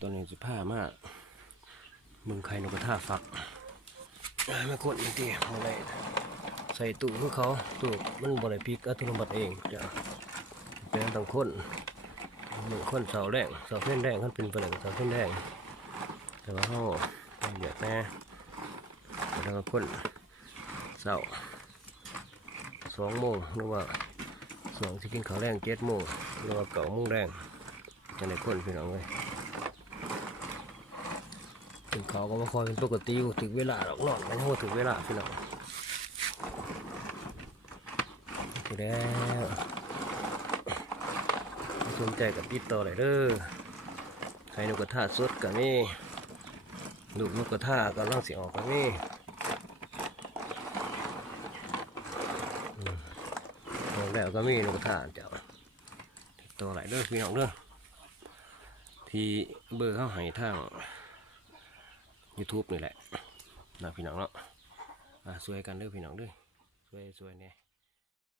ตัวนี้จะผ้ามากมึงไข่นกกระทาฟักไม่กดมันตีอะไรใส่ตู้ของเขาตู้มันบริพิกอัตโนมัติเองจะเป็นต่างคนหนึ่งคนเสาแดงเสาเส้นแดงเขาเป็นผนังเสาเส้นแดงแต่ว่าเขาเหยียดแน่แล้วก็คนเสา2 โมงหรือว่า2ที่กินข้าวแรง7 โมงหรือว่า9 โมงแรงจะในคนพี่น้องเลยถึงเขาก็มาคอยเป็นปกติอยู่ถึงเวลาหรอกนอนไม่โหถึงเวลาพี่น้องถึงแล้วสนใจกับติดต่อเลยเด้อใครนกกระทาสดกับนี่ลูกนกกระทาก็ล่างสีออกกับนี่แล้วก็มีนกกระทาเจ้าติดต่อไหลเด้อพี่น้องเด้อที่เบอร์เขาให้ทาง YouTube นี่แหละนะพี่น้องเนาะช่วยกันเด้อพี่น้องเด้อช่วยเนี่ย